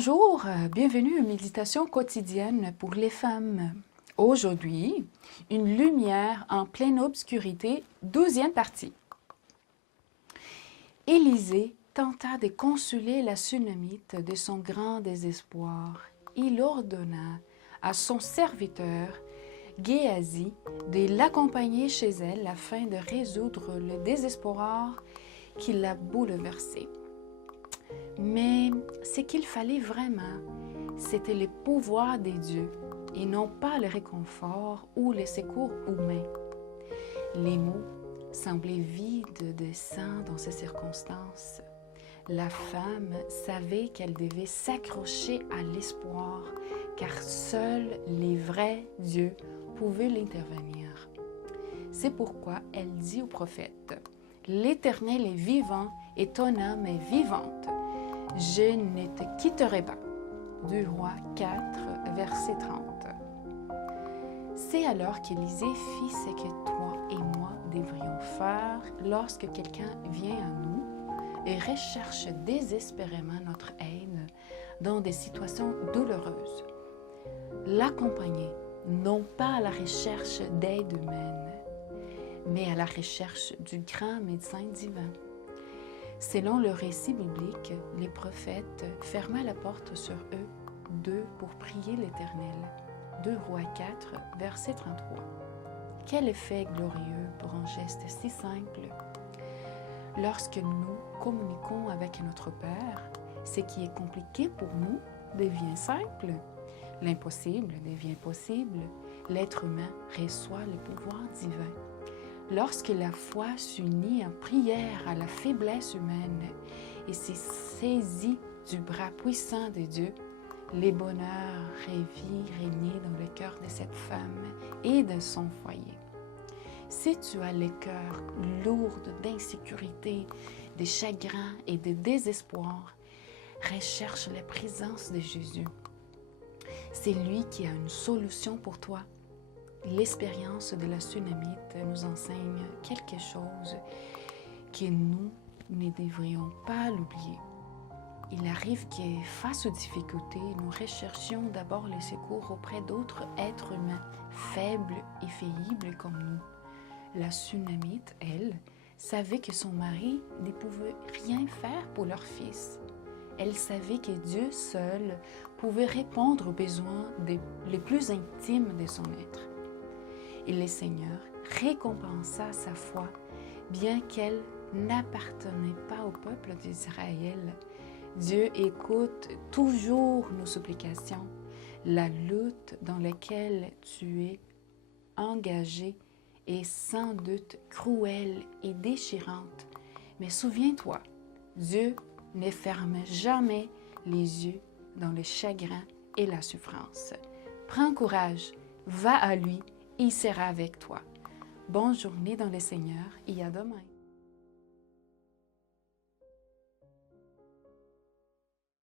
Bonjour, bienvenue à Méditation quotidienne pour les femmes. Aujourd'hui, une lumière en pleine obscurité, 12e partie. Élisée tenta de consoler la Sunamite de son grand désespoir. Il ordonna à son serviteur, Géasi, de l'accompagner chez elle afin de résoudre le désespoir qui l'a bouleversé. Mais ce qu'il fallait vraiment, c'était le pouvoir des dieux et non pas le réconfort ou le secours humain. Les mots semblaient vides de sens dans ces circonstances. La femme savait qu'elle devait s'accrocher à l'espoir, car seuls les vrais dieux pouvaient l'intervenir. C'est pourquoi elle dit au prophète, « L'Éternel est vivant et ton âme est vivante. Je ne te quitterai pas. » 2 Rois 4, verset 30. C'est alors qu'Élisée fit ce que toi et moi devrions faire lorsque quelqu'un vient à nous et recherche désespérément notre aide dans des situations douloureuses. L'accompagner, non pas à la recherche d'aide humaine, mais à la recherche du grand médecin divin. Selon le récit biblique, les prophètes fermaient la porte sur eux d'eux pour prier l'Éternel. 2 Rois 4, verset 33. Quel effet glorieux pour un geste si simple! Lorsque nous communiquons avec notre Père, ce qui est compliqué pour nous devient simple. L'impossible devient possible. L'être humain reçoit le pouvoir divin. Lorsque la foi s'unit en prière à la faiblesse humaine et s'est saisie du bras puissant de Dieu, les bonheurs régnaient dans le cœur de cette femme et de son foyer. Si tu as le cœur lourd d'insécurité, de chagrin et de désespoir, recherche la présence de Jésus. C'est lui qui a une solution pour toi. L'expérience de la Sunamite nous enseigne quelque chose que nous ne devrions pas l'oublier. Il arrive que, face aux difficultés, nous recherchions d'abord le secours auprès d'autres êtres humains, faibles et faillibles comme nous. La Sunamite, elle, savait que son mari ne pouvait rien faire pour leur fils. Elle savait que Dieu seul pouvait répondre aux besoins les plus intimes de son être. Et le Seigneur récompensa sa foi, bien qu'elle n'appartenait pas au peuple d'Israël. Dieu écoute toujours nos supplications. La lutte dans laquelle tu es engagé est sans doute cruelle et déchirante. Mais souviens-toi, Dieu ne ferme jamais les yeux dans le chagrin et la souffrance. Prends courage, va à lui, il sera avec toi. Bonne journée dans le Seigneur et à demain.